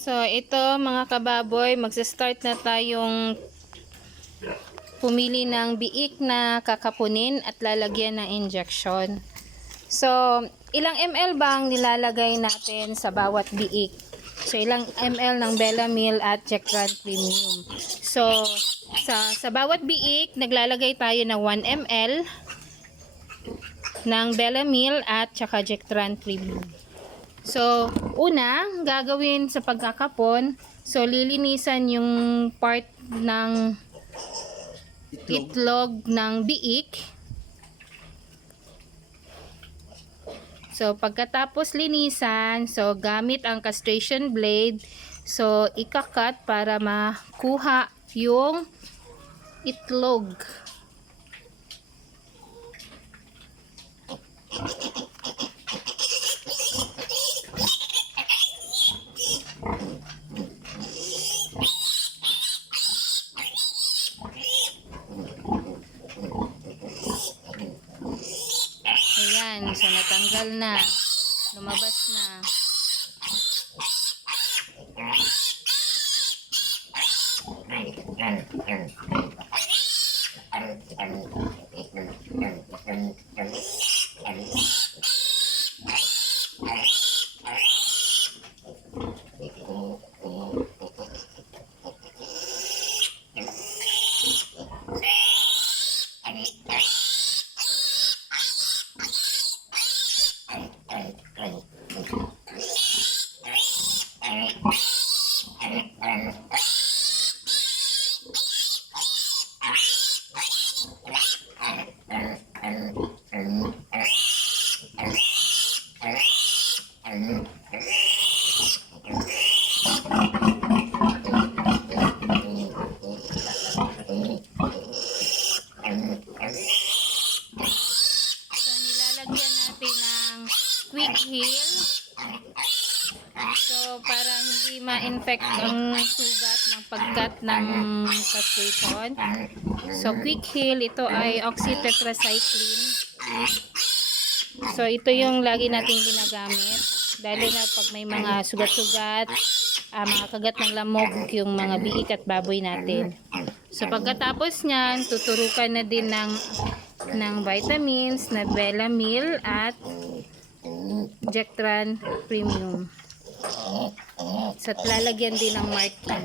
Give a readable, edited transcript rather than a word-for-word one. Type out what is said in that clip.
So, ito mga kababoy, magsa-start na tayong pumili ng biik na kakapunin at lalagyan ng injection. So, ilang ml bang nilalagay natin sa bawat biik? So, ilang ml ng Belamil at Jectran Premium. So, sa bawat biik, naglalagay tayo ng 1 ml ng Belamil at saka Jectran Premium. So, una, gagawin sa pagkakapon, so lilinisan yung part ng itlog ng biik. So, pagkatapos linisan, so gamit ang castration blade, so ikakat para makuha yung itlog. Ayan, so natanggal na. Lumabas na. So, nilalagyan natin ng quick heal. So, para hindi ma-infect ang sugat ng pagkat ng castration. So, quick heal, ito ay oxytetracycline. So, ito yung lagi nating ginagamit. Lalo na pag may mga sugat-sugat, mga kagat ng lamok, yung mga biik at baboy natin. So, pagkatapos nyan, tuturukan na din ng vitamins na Belamil at Jectran Premium. So, lalagyan din ng marking.